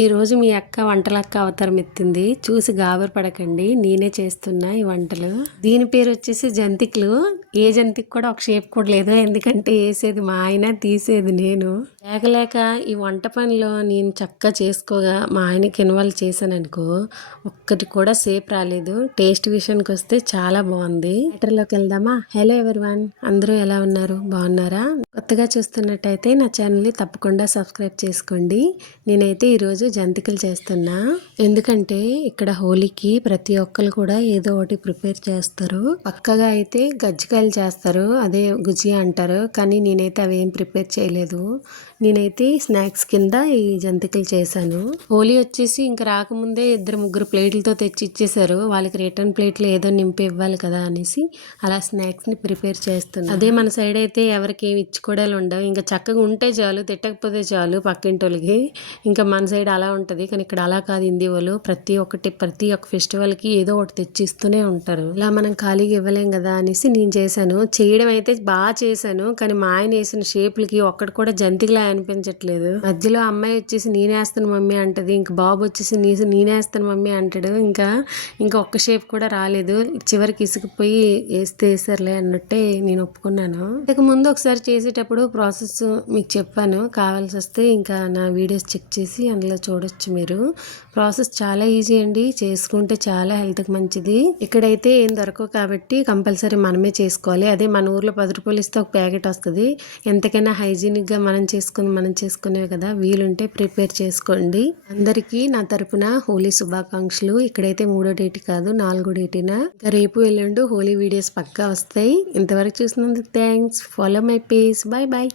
ఈరోజు మీ అక్క వంటలక్క అవతారం ఎత్తింది. చూసి గాబరు పడకండి, నేనే చేస్తున్నా ఈ వంటలు. దీని పేరు వచ్చేసి జంతికలు. ఏ జంతికి కూడా ఒక షేప్ కూడా లేదు, ఎందుకంటే వేసేది మా ఆయన, తీసేది నేను. లేక లేక ఈ వంట పనిలో నేను చక్కగా చేసుకోగా మా ఆయనకి ఇన్వాల్వ్ చేశాను అనుకో, ఒక్కటి కూడా షేప్ రాలేదు. టేస్ట్ విషయానికి వస్తే చాలా బాగుంది. థియేటర్లోకి వెళ్దామా? హలో ఎవరివన్, అందరూ ఎలా ఉన్నారు? బాగున్నారా? కొత్తగా చూస్తున్నట్టయితే నా ఛానల్ని తప్పకుండా సబ్స్క్రైబ్ చేసుకోండి. నేనైతే ఈరోజు జంతికలు చేస్తున్నా. ఎందుకంటే ఇక్కడ హోలీకి ప్రతి ఒక్కరు కూడా ఏదో ఒకటి ప్రిపేర్ చేస్తారు. పక్కగా అయితే గజ్జికాయలు చేస్తారు, అదే గుజియా అంటారు. కానీ నేనైతే అవి ఏం ప్రిపేర్ చేయలేదు. నేనైతే స్నాక్స్ కింద ఈ జంతికలు చేశాను. హోలీ వచ్చేసి ఇంకా రాకముందే 2-3 ప్లేట్లతో తెచ్చి ఇచ్చేసారు. వాళ్ళకి రిటర్న్ ప్లేట్లు ఏదో నింపి ఇవ్వాలి కదా అనేసి అలా స్నాక్స్ ని ప్రిపేర్ చేస్తున్నాను. అదే మన సైడ్ అయితే ఎవరికి ఏమి ఇచ్చుకోవడాలు ఉండవు. ఇంకా చక్కగా ఉంటే చాలు, తిట్టకపోతే చాలు పక్కింటోళ్ళకి. ఇంకా మన సైడ్ అలా ఉంటుంది, కానీ ఇక్కడ అలా కాదు. హిందీ వాళ్ళు ప్రతి ఒక్క ఫెస్టివల్కి ఏదో ఒకటి తెచ్చి ఇస్తూనే ఉంటారు. ఇలా మనం ఖాళీగా ఇవ్వలేం కదా అనేసి నేను చేశాను. చేయడం అయితే బాగా చేశాను, కానీ మా ఆయన వేసిన షేపులకి ఒక్కటి కూడా జంతికలా అనిపించట్లేదు. మధ్యలో అమ్మాయి వచ్చేసి నేనేస్తాను మమ్మీ అంటది, ఇంకా బాబు వచ్చేసి నేనేస్తాను మమ్మీ అంటాడు. ఇంకా ఒక్క షేప్ కూడా రాలేదు. చివరికి ఇసుకుపోయి వేసేర్లే అన్నట్టే నేను ఒప్పుకున్నాను. ఇంతకు ముందు ఒకసారి చేసేటప్పుడు ప్రాసెస్ మీకు చెప్పాను, కావాల్సి వస్తే ఇంకా నా వీడియోస్ చెక్ చేసి అందులో చూడొచ్చు మీరు. ప్రాసెస్ చాలా ఈజీ అండి, చేసుకుంటే చాలా హెల్త్కి మంచిది. ఇక్కడైతే ఏం దొరకవు కాబట్టి కంపల్సరీ మనమే చేసుకోవాలి. అదే మన ఊర్లో 10 రూపాయలు ఇస్తే ఒక ప్యాకెట్ వస్తుంది. ఎంతకైనా హైజీనిక్గా మనం చేసుకునేవి కదా, వీలుంటే ప్రిపేర్ చేసుకోండి. అందరికీ నా తరపున హోలీ శుభాకాంక్షలు. ఇక్కడైతే 3వ డేట్ కాదు 4వ డేటిన. ఇంకా రేపు ఎల్లుండి హోలీ వీడియోస్ పక్కా వస్తాయి. ఇంతవరకు చూసినందుకు thanks. Follow my page. Bye bye.